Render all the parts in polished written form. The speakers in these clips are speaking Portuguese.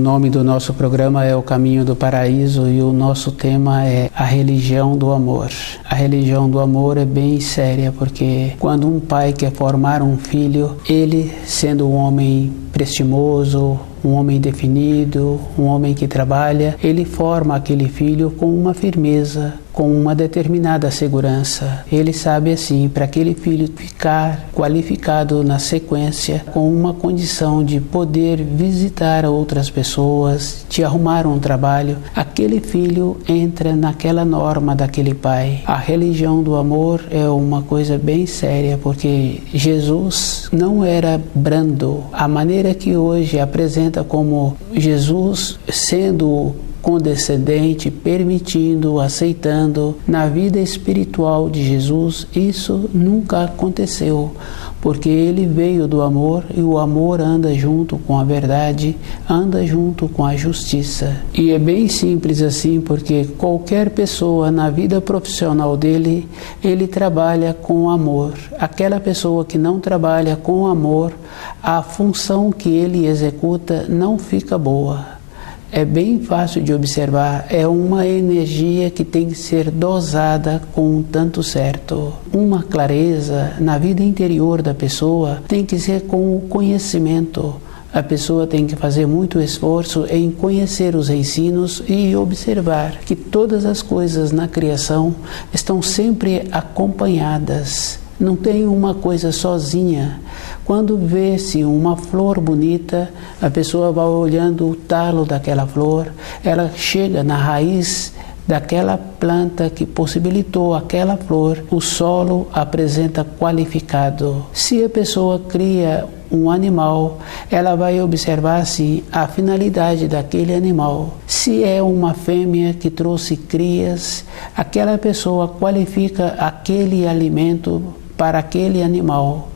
nome do nosso programa é O Caminho do Paraíso e o nosso tema é a religião do amor. A religião do amor é bem séria, porque quando um pai quer formar um filho, ele, sendo um homem prestimoso, um homem definido, um homem que trabalha, ele forma aquele filho com uma firmeza, com uma determinada segurança. Ele sabe assim, para aquele filho ficar qualificado na sequência, com uma condição de poder visitar outras pessoas, de arrumar um trabalho, aquele filho entra naquela norma daquele pai. A religião do amor é uma coisa bem séria, porque Jesus não era brando. A maneira que hoje apresenta como Jesus sendo condescendente, permitindo, aceitando, na vida espiritual de Jesus, isso nunca aconteceu, porque ele veio do amor e o amor anda junto com a verdade, anda junto com a justiça. E é bem simples assim, porque qualquer pessoa na vida profissional dele, ele trabalha com amor. Aquela pessoa que não trabalha com amor, a função que ele executa não fica boa. É bem fácil de observar, é uma energia que tem que ser dosada com um tanto certo. Uma clareza na vida interior da pessoa tem que ser com o conhecimento. A pessoa tem que fazer muito esforço em conhecer os ensinos e observar que todas as coisas na criação estão sempre acompanhadas. Não tem uma coisa sozinha. Quando vê-se uma flor bonita, a pessoa vai olhando o talo daquela flor, ela chega na raiz daquela planta que possibilitou aquela flor, o solo apresenta qualificado. Se a pessoa cria um animal, ela vai observar assim a finalidade daquele animal. Se é uma fêmea que trouxe crias, aquela pessoa qualifica aquele alimento para aquele animal.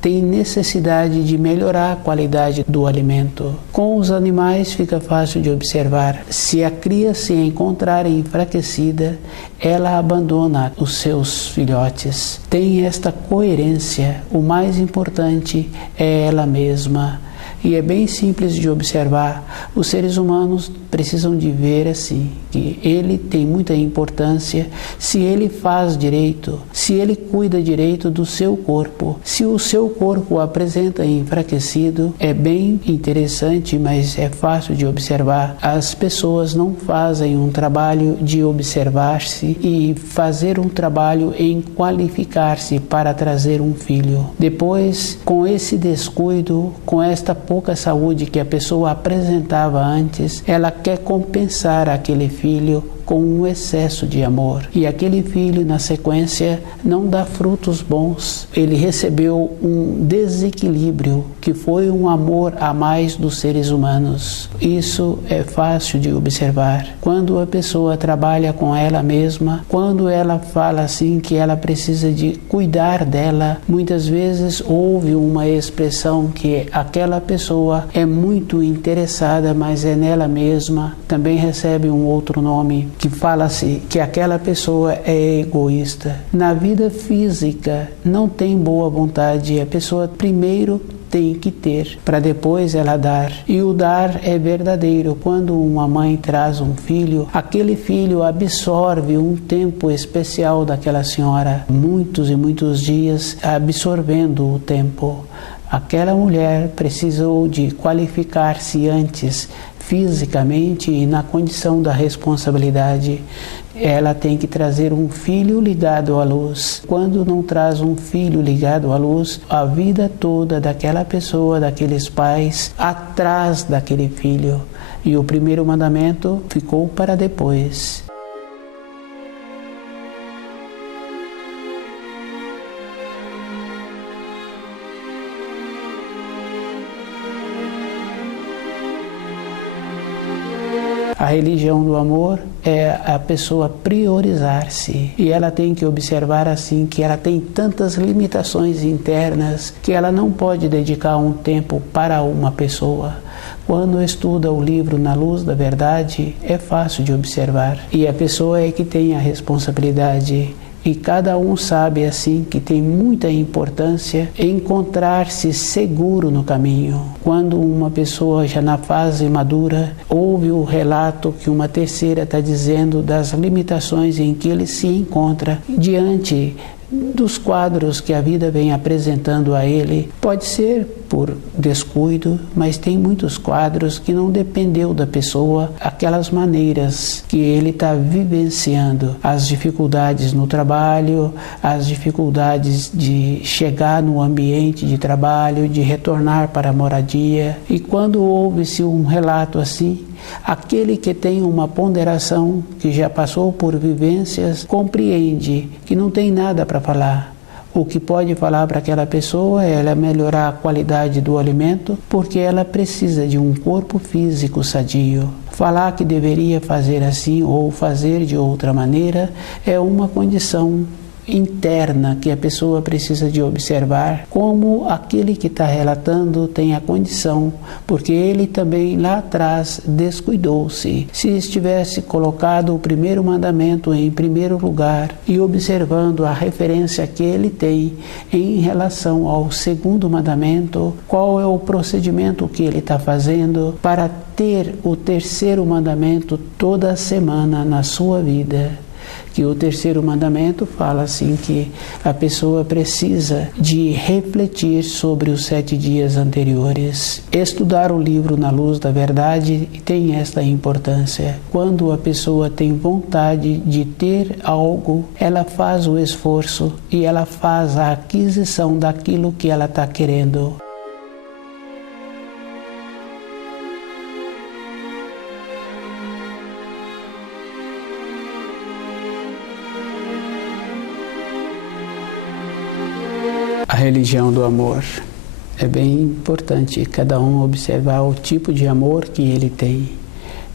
Tem necessidade de melhorar a qualidade do alimento. Com os animais fica fácil de observar. Se a cria se encontrar enfraquecida, ela abandona os seus filhotes. Tem esta coerência. O mais importante é ela mesma. E é bem simples de observar. Os seres humanos precisam de ver assim, que ele tem muita importância se ele faz direito, se ele cuida direito do seu corpo. Se o seu corpo apresenta enfraquecido, é bem interessante, mas é fácil de observar. As pessoas não fazem um trabalho de observar-se e fazer um trabalho em qualificar-se para trazer um filho. Depois, com esse descuido, com esta pouca saúde que a pessoa apresentava antes, ela quer compensar aquele filho com um excesso de amor. E aquele filho, na sequência, não dá frutos bons. Ele recebeu um desequilíbrio, que foi um amor a mais dos seres humanos. Isso é fácil de observar. Quando a pessoa trabalha com ela mesma, quando ela fala assim que ela precisa de cuidar dela, muitas vezes houve uma expressão que aquela pessoa é muito interessada, mas é nela mesma. Também recebe um outro nome, que fala-se que aquela pessoa é egoísta. Na vida física não tem boa vontade, a pessoa primeiro tem que ter, para depois ela dar. E o dar é verdadeiro. Quando uma mãe traz um filho, aquele filho absorve um tempo especial daquela senhora, muitos e muitos dias absorvendo o tempo. Aquela mulher precisou de qualificar-se antes, fisicamente e na condição da responsabilidade. Ela tem que trazer um filho ligado à luz. Quando não traz um filho ligado à luz, a vida toda daquela pessoa, daqueles pais, atrás daquele filho. E o primeiro mandamento ficou para depois. A religião do amor é a pessoa priorizar-se, e ela tem que observar assim que ela tem tantas limitações internas que ela não pode dedicar um tempo para uma pessoa. Quando estuda o livro Na Luz da Verdade, é fácil de observar, e a pessoa é que tem a responsabilidade E cada um sabe assim que tem muita importância encontrar-se seguro no caminho. Quando uma pessoa já na fase madura ouve o relato que uma terceira está dizendo das limitações em que ele se encontra diante dos quadros que a vida vem apresentando a ele, pode ser por descuido, mas tem muitos quadros que não dependeu da pessoa, aquelas maneiras que ele está vivenciando, as dificuldades no trabalho, as dificuldades de chegar no ambiente de trabalho, de retornar para a moradia. E quando ouve-se um relato assim, aquele que tem uma ponderação, que já passou por vivências, compreende que não tem nada para falar. O que pode falar para aquela pessoa é ela melhorar a qualidade do alimento, porque ela precisa de um corpo físico sadio. Falar que deveria fazer assim ou fazer de outra maneira é uma condição interna que a pessoa precisa de observar, como aquele que está relatando tem a condição, porque ele também lá atrás descuidou-se. Se estivesse colocado o primeiro mandamento em primeiro lugar e observando a referência que ele tem em relação ao segundo mandamento, qual é o procedimento que ele está fazendo para ter o terceiro mandamento toda semana na sua vida. Que o terceiro mandamento fala assim que a pessoa precisa de refletir sobre os 7 dias anteriores. Estudar o livro na luz da verdade tem esta importância. Quando a pessoa tem vontade de ter algo, ela faz o esforço e ela faz a aquisição daquilo que ela está querendo. A religião do amor. É bem importante cada um observar o tipo de amor que ele tem.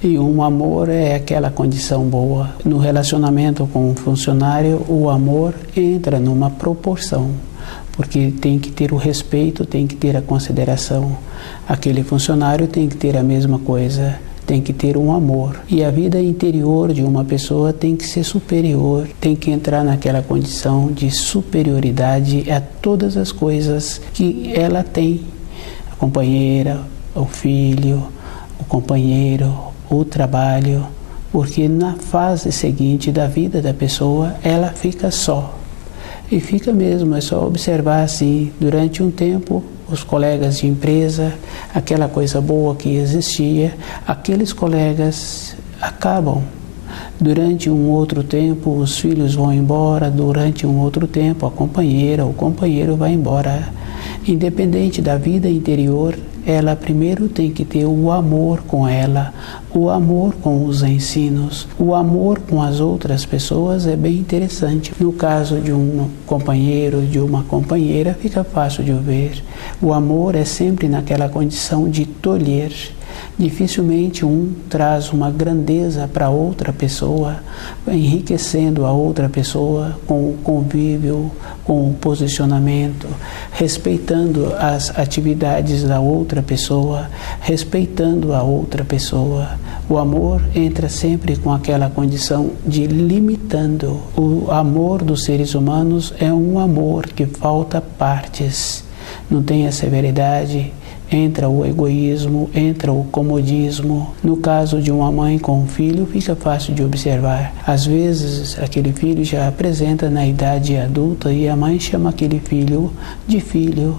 E um amor é aquela condição boa. No relacionamento com um funcionário, o amor entra numa proporção, porque tem que ter o respeito, tem que ter a consideração. Aquele funcionário tem que ter a mesma coisa. Tem que ter um amor. E a vida interior de uma pessoa tem que ser superior, tem que entrar naquela condição de superioridade a todas as coisas que ela tem. A companheira, o filho, o companheiro, o trabalho, porque na fase seguinte da vida da pessoa, ela fica só. E fica mesmo, é só observar assim, durante um tempo, os colegas de empresa, aquela coisa boa que existia, aqueles colegas acabam. Durante um outro tempo, os filhos vão embora, durante um outro tempo, a companheira, o companheiro vai embora. Independente da vida interior, ela primeiro tem que ter o amor com ela, o amor com os ensinos, o amor com as outras pessoas é bem interessante. No caso de um companheiro, de uma companheira, fica fácil de ver. O amor é sempre naquela condição de tolher. Dificilmente um traz uma grandeza para outra pessoa, enriquecendo a outra pessoa com o convívio, com o posicionamento, respeitando as atividades da outra pessoa, respeitando a outra pessoa. O amor entra sempre com aquela condição de limitando. O amor dos seres humanos é um amor que falta partes, não tem a severidade. Entra o egoísmo, entra o comodismo. No caso de uma mãe com um filho, fica fácil de observar. Às vezes, aquele filho já apresenta na idade adulta e a mãe chama aquele filho de filho.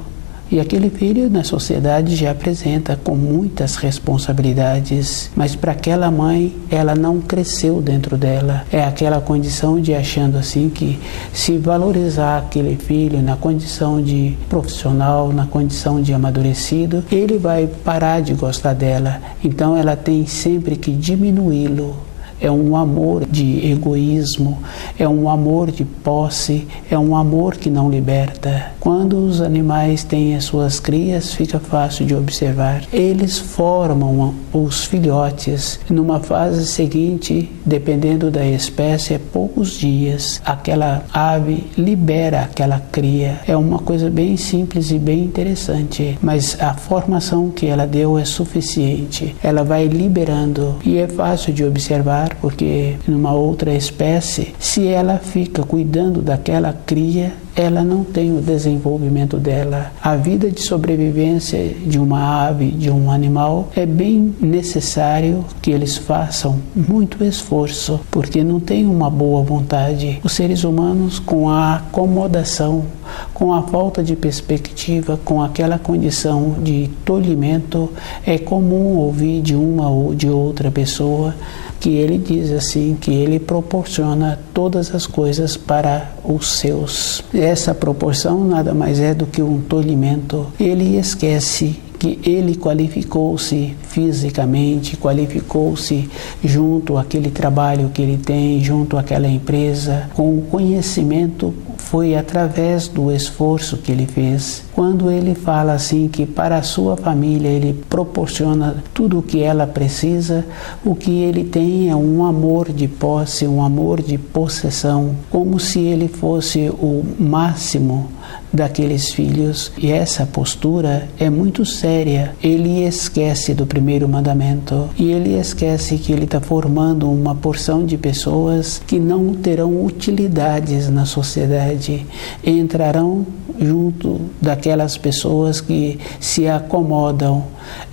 E aquele filho na sociedade já apresenta com muitas responsabilidades, mas para aquela mãe, ela não cresceu dentro dela. É aquela condição de achando assim que se valorizar aquele filho na condição de profissional, na condição de amadurecido, ele vai parar de gostar dela. Então ela tem sempre que diminuí-lo. É um amor de egoísmo, é um amor de posse, é um amor que não liberta. Quando os animais têm as suas crias, fica fácil de observar. Eles formam os filhotes. Numa fase seguinte, dependendo da espécie, é poucos dias. Aquela ave libera aquela cria. É uma coisa bem simples e bem interessante, mas a formação que ela deu é suficiente. Ela vai liberando e é fácil de observar similar, porque numa outra espécie, se ela fica cuidando daquela cria, ela não tem o desenvolvimento dela. A vida de sobrevivência de uma ave, de um animal, é bem necessário que eles façam muito esforço, porque não tem uma boa vontade. Os seres humanos, com a acomodação, com a falta de perspectiva, com aquela condição de tolhimento, é comum ouvir de uma ou de outra pessoa que ele diz assim, que ele proporciona todas as coisas para os seus. Essa proporção nada mais é do que um tolhimento. Ele esquece que ele qualificou-se fisicamente, qualificou-se junto àquele trabalho que ele tem, junto àquela empresa, com o conhecimento, foi através do esforço que ele fez. Quando ele fala assim que para a sua família ele proporciona tudo o que ela precisa, o que ele tem é um amor de posse, um amor de possessão, como se ele fosse o máximo daqueles filhos. E essa postura é muito séria. Ele esquece do primeiro mandamento e ele esquece que ele está formando uma porção de pessoas que não terão utilidades na sociedade, entrarão junto daquelas pessoas que se acomodam,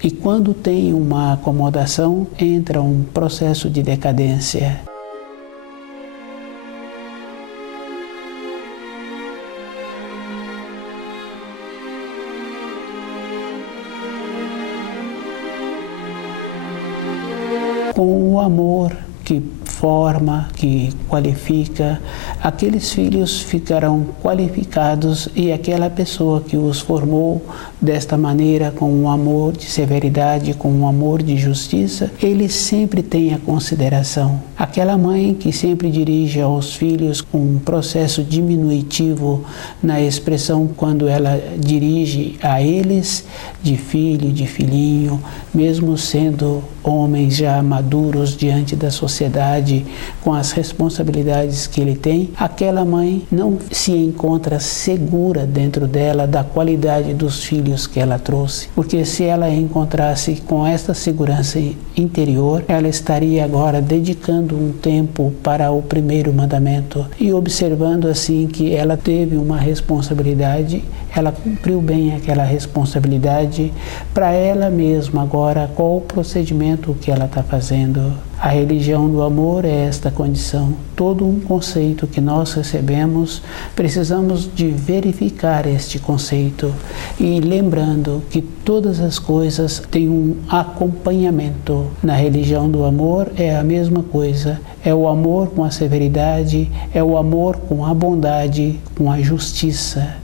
e quando tem uma acomodação entra um processo de decadência. Com o amor que forma, que qualifica, aqueles filhos ficarão qualificados, e aquela pessoa que os formou desta maneira, com um amor de severidade, com um amor de justiça, ele sempre tem a consideração. Aquela mãe que sempre dirige aos filhos um processo diminutivo na expressão quando ela dirige a eles de filho, de filhinho, mesmo sendo homens já maduros diante da sociedade, com as responsabilidades que ele tem, aquela mãe não se encontra segura dentro dela da qualidade dos filhos que ela trouxe, porque se ela encontrasse com esta segurança interior, ela estaria agora dedicando um tempo para o primeiro mandamento e observando assim que ela teve uma responsabilidade, ela cumpriu bem aquela responsabilidade para ela mesma. Agora, qual o procedimento que ela está fazendo? A religião do amor é esta condição. Todo um conceito que nós recebemos, precisamos de verificar este conceito. E lembrando que todas as coisas têm um acompanhamento. Na religião do amor é a mesma coisa. É o amor com a severidade, é o amor com a bondade, com a justiça.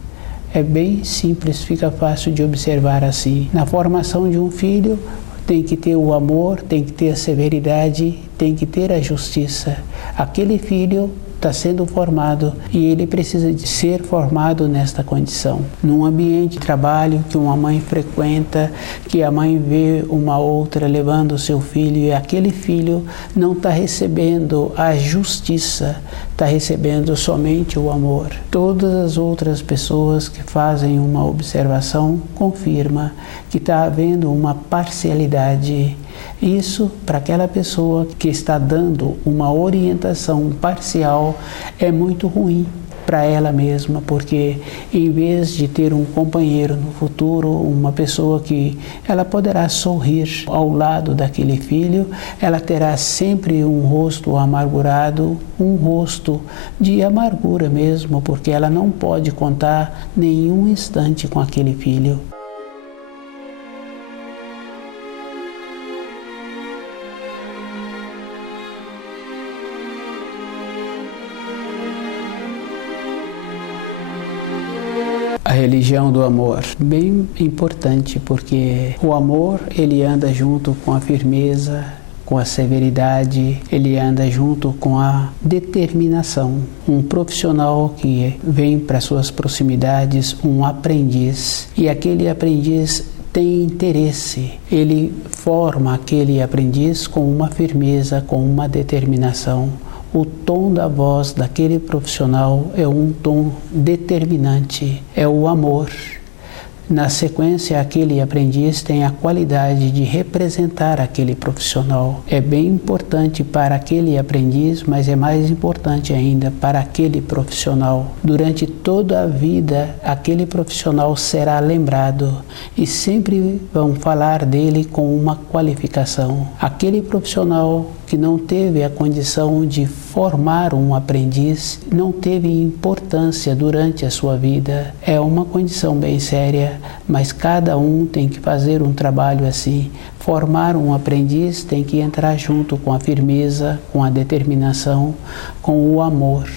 É bem simples, fica fácil de observar assim. Na formação de um filho, tem que ter o amor, tem que ter a severidade, tem que ter a justiça. Aquele filho está sendo formado e ele precisa de ser formado nesta condição. Num ambiente de trabalho que uma mãe frequenta, que a mãe vê uma outra levando o seu filho e aquele filho não está recebendo a justiça, está recebendo somente o amor. Todas as outras pessoas que fazem uma observação confirmam que está havendo uma parcialidade. Isso, para aquela pessoa que está dando uma orientação parcial, é muito ruim para ela mesma, porque em vez de ter um companheiro no futuro, uma pessoa que ela poderá sorrir ao lado daquele filho, ela terá sempre um rosto amargurado, um rosto de amargura mesmo, porque ela não pode contar nenhum instante com aquele filho. A religião do amor, bem importante, porque o amor ele anda junto com a firmeza, com a severidade, ele anda junto com a determinação. Um profissional que vem para suas proximidades, um aprendiz, e aquele aprendiz tem interesse, ele forma aquele aprendiz com uma firmeza, com uma determinação. O tom da voz daquele profissional é um tom determinante, é o amor. Na sequência, aquele aprendiz tem a qualidade de representar aquele profissional. É bem importante para aquele aprendiz, mas é mais importante ainda para aquele profissional. Durante toda a vida, aquele profissional será lembrado e sempre vão falar dele com uma qualificação. Aquele profissional que não teve a condição de formar um aprendiz, não teve importância durante a sua vida. É uma condição bem séria, mas cada um tem que fazer um trabalho assim. Formar um aprendiz tem que entrar junto com a firmeza, com a determinação, com o amor.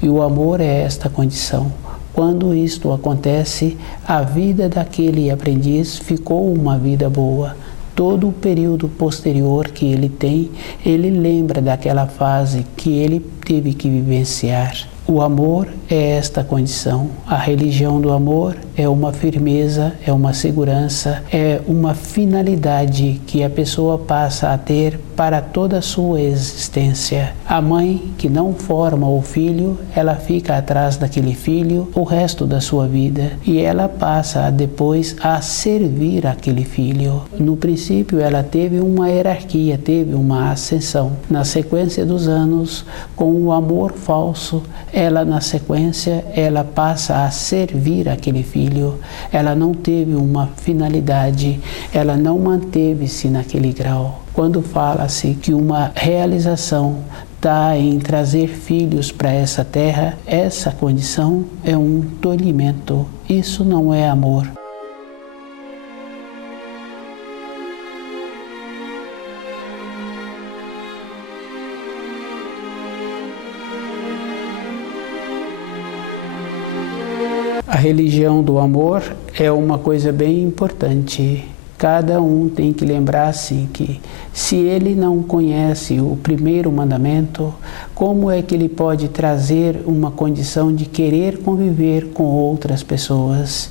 E o amor é esta condição. Quando isto acontece, a vida daquele aprendiz ficou uma vida boa. Todo o período posterior que ele tem, ele lembra daquela fase que ele teve que vivenciar. O amor é esta condição. A religião do amor é uma firmeza, é uma segurança, é uma finalidade que a pessoa passa a ter para toda a sua existência. A mãe que não forma o filho, ela fica atrás daquele filho o resto da sua vida e ela passa depois a servir aquele filho. No princípio, ela teve uma hierarquia, teve uma ascensão. Na sequência dos anos, com o amor falso, ela na sequência, ela passa a servir aquele filho. Ela não teve uma finalidade, ela não manteve-se naquele grau. Quando fala-se que uma realização está em trazer filhos para essa terra, essa condição é um tolhimento. Isso não é amor. A religião do amor é uma coisa bem importante. Cada um tem que lembrar assim que se ele não conhece o primeiro mandamento, como é que ele pode trazer uma condição de querer conviver com outras pessoas?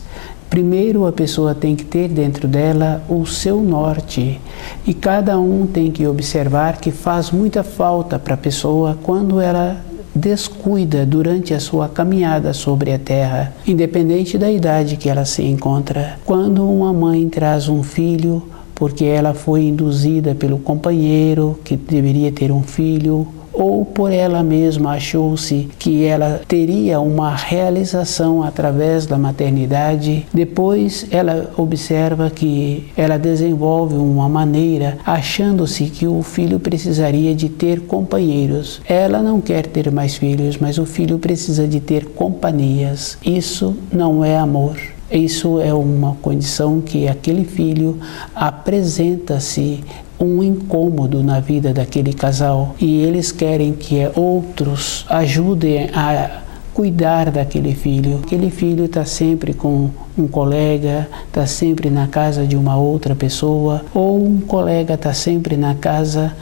Primeiro a pessoa tem que ter dentro dela o seu norte e cada um tem que observar que faz muita falta para a pessoa quando ela descuida durante a sua caminhada sobre a terra, independente da idade que ela se encontra. Quando uma mãe traz um filho, porque ela foi induzida pelo companheiro que deveria ter um filho, ou por ela mesma achou-se que ela teria uma realização através da maternidade. Depois ela observa que ela desenvolve uma maneira achando-se que o filho precisaria de ter companheiros. Ela não quer ter mais filhos, mas o filho precisa de ter companhias. Isso não é amor. Isso é uma condição que aquele filho apresenta-se um incômodo na vida daquele casal e eles querem que outros ajudem a cuidar daquele filho. Aquele filho está sempre com um colega, está sempre na casa de uma outra pessoa ou um colega está sempre na casa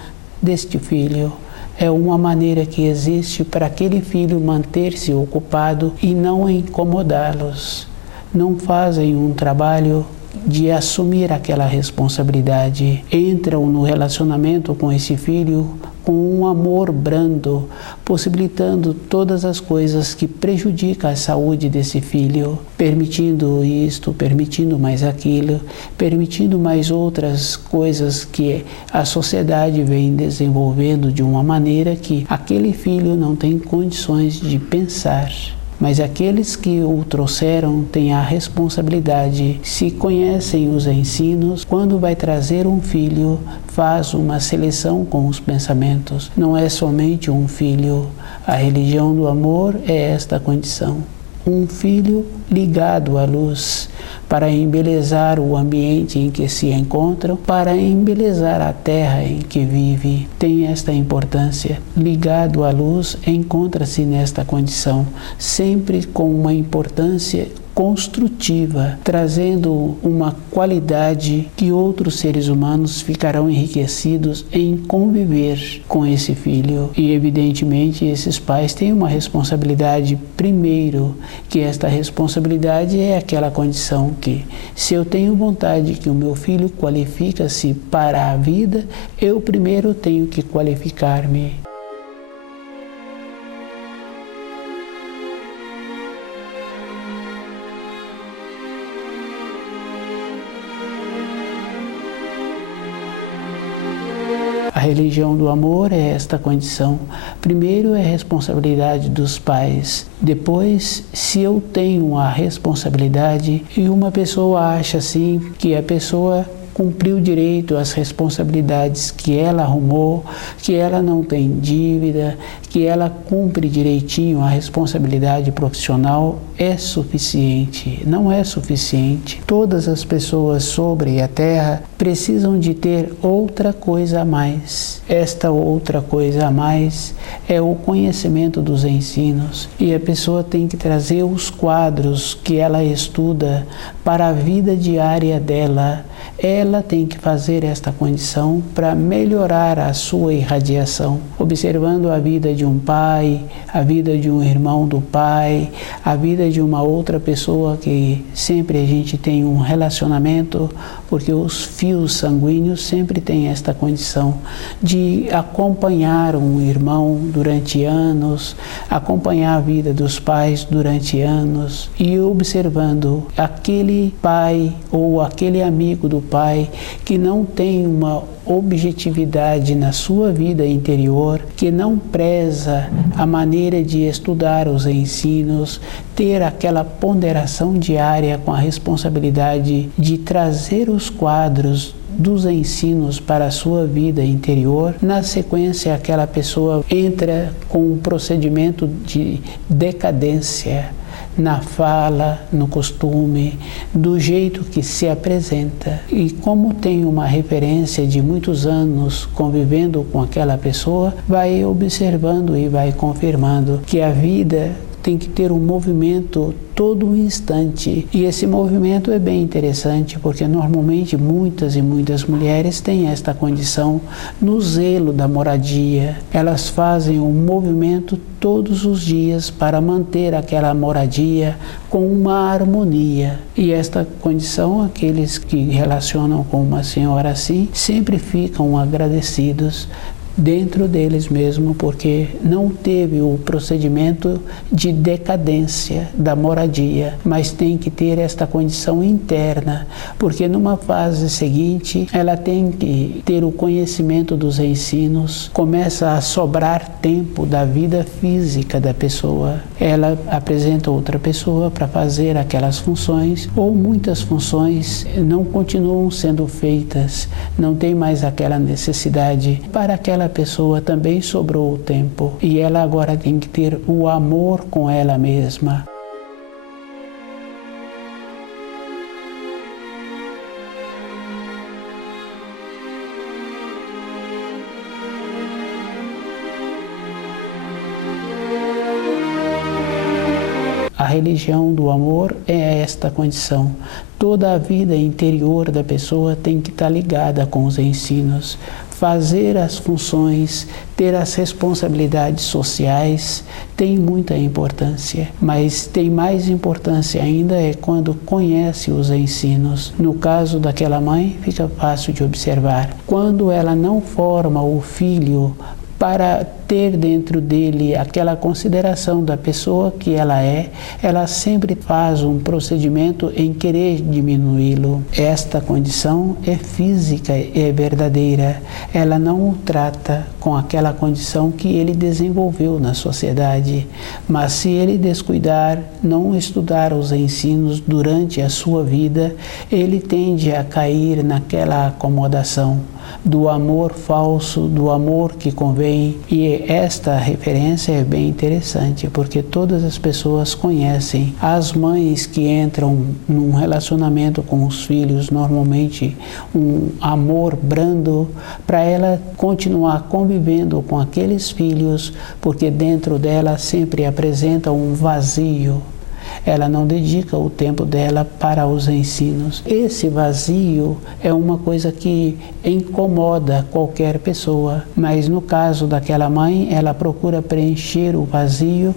deste filho. É uma maneira que existe para aquele filho manter-se ocupado e não incomodá-los. Não fazem um trabalho de assumir aquela responsabilidade. Entram no relacionamento com esse filho com um amor brando, possibilitando todas as coisas que prejudicam a saúde desse filho, permitindo isto, permitindo mais aquilo, permitindo mais outras coisas que a sociedade vem desenvolvendo de uma maneira que aquele filho não tem condições de pensar. Mas aqueles que o trouxeram têm a responsabilidade, se conhecem os ensinos, quando vai trazer um filho, faz uma seleção com os pensamentos. Não é somente um filho. A religião do amor é esta condição. Um filho ligado à luz, para embelezar o ambiente em que se encontram, para embelezar a terra em que vive. Tem esta importância. Ligado à luz, encontra-se nesta condição, sempre com uma importância construtiva, trazendo uma qualidade que outros seres humanos ficarão enriquecidos em conviver com esse filho. E evidentemente esses pais têm uma responsabilidade primeiro, que esta responsabilidade é aquela condição que, se eu tenho vontade que o meu filho qualifique-se para a vida, eu primeiro tenho que qualificar-me. A religião do amor é esta condição. Primeiro é a responsabilidade dos pais. Depois, se eu tenho a responsabilidade e uma pessoa acha assim que a pessoa cumpriu direito às responsabilidades que ela arrumou, que ela não tem dívida, que ela cumpre direitinho a responsabilidade profissional, é suficiente. Não é suficiente. Todas as pessoas sobre a Terra precisam de ter outra coisa a mais. Esta outra coisa a mais é o conhecimento dos ensinos, e a pessoa tem que trazer os quadros que ela estuda para a vida diária dela. Ela tem que fazer esta condição para melhorar a sua irradiação, observando a vida de um pai, a vida de um irmão do pai, a vida de uma outra pessoa que sempre a gente tem um relacionamento, porque os fios sanguíneos sempre têm esta condição de acompanhar um irmão durante anos, acompanhar a vida dos pais durante anos e observando aquele pai ou aquele amigo do pai que não tem uma objetividade na sua vida interior, que não preza a maneira de estudar os ensinos, ter aquela ponderação diária com a responsabilidade de trazer os quadros dos ensinos para a sua vida interior. Na sequência, aquela pessoa entra com um procedimento de decadência na fala, no costume, do jeito que se apresenta. E como tem uma referência de muitos anos convivendo com aquela pessoa, vai observando e vai confirmando que a vida tem que ter um movimento todo um instante. E esse movimento é bem interessante, porque normalmente muitas e muitas mulheres têm esta condição no zelo da moradia. Elas fazem um movimento todos os dias para manter aquela moradia com uma harmonia. E esta condição, aqueles que relacionam com uma senhora assim, sempre ficam agradecidos dentro deles mesmo, porque não teve o procedimento de decadência da moradia, mas tem que ter esta condição interna, porque numa fase seguinte ela tem que ter o conhecimento dos ensinos, começa a sobrar tempo da vida física da pessoa, ela apresenta outra pessoa para fazer aquelas funções, ou muitas funções não continuam sendo feitas, não tem mais aquela necessidade. Para aquela pessoa também sobrou o tempo e ela agora tem que ter o amor com ela mesma. A religião do amor é esta condição. Toda a vida interior da pessoa tem que estar ligada com os ensinos. Fazer as funções, ter as responsabilidades sociais tem muita importância, mas tem mais importância ainda é quando conhece os ensinos. No caso daquela mãe, fica fácil de observar. Quando ela não forma o filho para ter dentro dele aquela consideração da pessoa que ela é, ela sempre faz um procedimento em querer diminuí-lo. Esta condição é física, é verdadeira. Ela não o trata com aquela condição que ele desenvolveu na sociedade. Mas se ele descuidar, não estudar os ensinos durante a sua vida, ele tende a cair naquela acomodação do amor falso, do amor que convém. E esta referência é bem interessante, porque todas as pessoas conhecem. As mães que entram num relacionamento com os filhos, normalmente um amor brando, para ela continuar convivendo com aqueles filhos, porque dentro dela sempre apresenta um vazio. Ela não dedica o tempo dela para os ensinos. Esse vazio é uma coisa que incomoda qualquer pessoa, mas no caso daquela mãe, ela procura preencher o vazio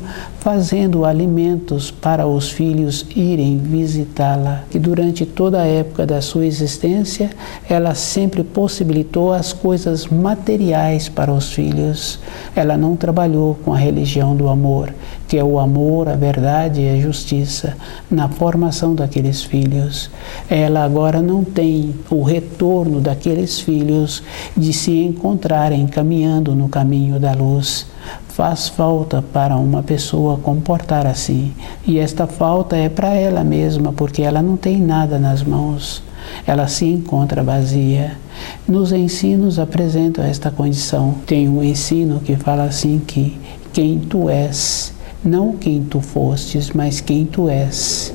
fazendo alimentos para os filhos irem visitá-la. E durante toda a época da sua existência, ela sempre possibilitou as coisas materiais para os filhos. Ela não trabalhou com a religião do amor, que é o amor, a verdade e a justiça, na formação daqueles filhos. Ela agora não tem o retorno daqueles filhos de se encontrarem caminhando no caminho da luz. Faz falta para uma pessoa comportar assim, e esta falta é para ela mesma, porque ela não tem nada nas mãos. Ela se encontra vazia. Nos ensinos apresentam esta condição. Tem um ensino que fala assim que quem tu és, não quem tu fostes, mas quem tu és.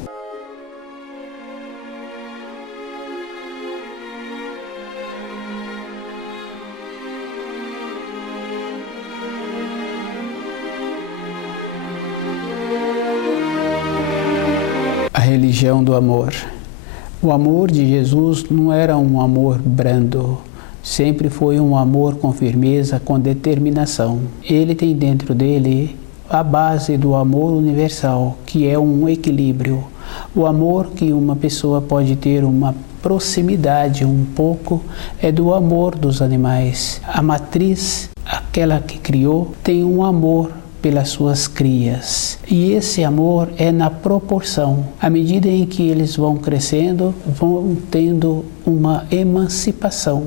A religião do amor. O amor de Jesus não era um amor brando, sempre foi um amor com firmeza, com determinação. Ele tem dentro dele a base do amor universal, que é um equilíbrio. O amor que uma pessoa pode ter uma proximidade um pouco é do amor dos animais. A matriz, aquela que criou, tem um amor pelas suas crias. E esse amor é na proporção. À medida em que eles vão crescendo, vão tendo uma emancipação.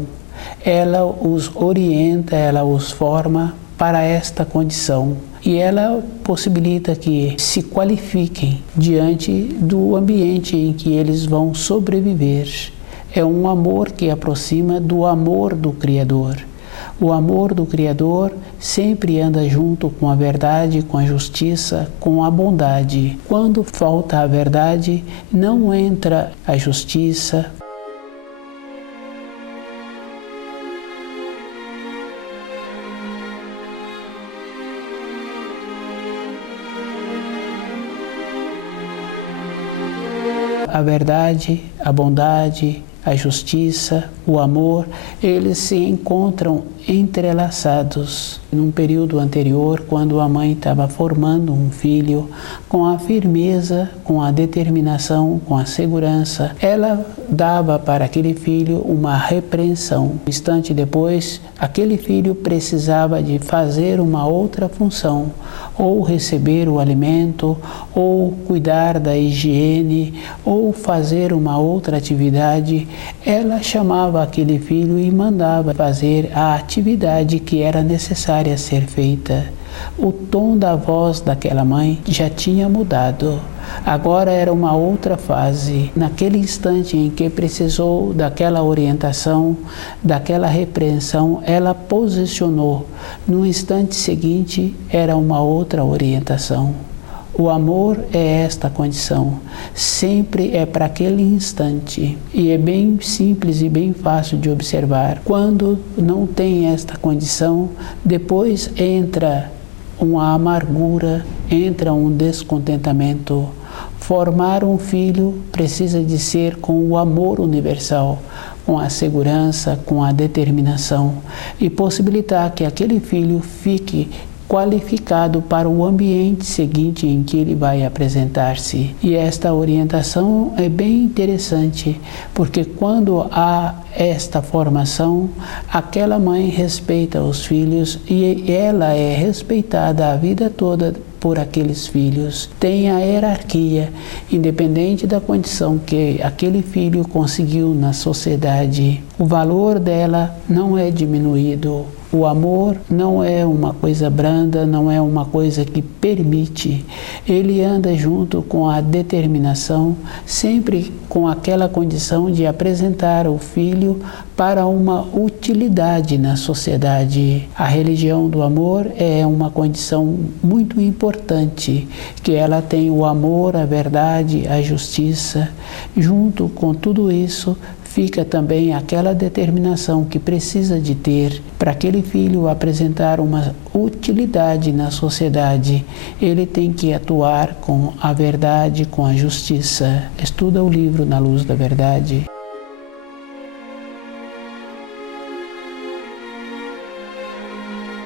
Ela os orienta, ela os forma para esta condição. E ela possibilita que se qualifiquem diante do ambiente em que eles vão sobreviver. É um amor que aproxima do amor do Criador. O amor do Criador sempre anda junto com a verdade, com a justiça, com a bondade. Quando falta a verdade, não entra a justiça. A verdade, a bondade, a justiça, o amor, eles se encontram entrelaçados. Num período anterior, quando a mãe estava formando um filho, com a firmeza, com a determinação, com a segurança, ela dava para aquele filho uma repreensão. Um instante depois, aquele filho precisava de fazer uma outra função, ou receber o alimento, ou cuidar da higiene, ou fazer uma outra atividade. Ela chamava aquele filho e mandava fazer a atividade que era necessária ser feita. O tom da voz daquela mãe já tinha mudado. Agora era uma outra fase. Naquele instante em que precisou daquela orientação, daquela repreensão, ela posicionou. No instante seguinte, era uma outra orientação. O amor é esta condição, sempre é para aquele instante. E é bem simples e bem fácil de observar. Quando não tem esta condição, depois entra uma amargura, entra um descontentamento. Formar um filho precisa de ser com o amor universal, com a segurança, com a determinação e possibilitar que aquele filho fique qualificado para o ambiente seguinte em que ele vai apresentar-se. E esta orientação é bem interessante, porque quando há esta formação, aquela mãe respeita os filhos e ela é respeitada a vida toda por aqueles filhos. Tem a hierarquia, independente da condição que aquele filho conseguiu na sociedade. O valor dela não é diminuído. O amor não é uma coisa branda, não é uma coisa que permite. Ele anda junto com a determinação, sempre com aquela condição de apresentar o filho para uma utilidade na sociedade. A religião do amor é uma condição muito importante, que ela tem o amor, a verdade, a justiça. Junto com tudo isso, fica também aquela determinação que precisa de ter para aquele filho apresentar uma utilidade na sociedade. Ele tem que atuar com a verdade, com a justiça. Estuda o livro Na Luz da Verdade.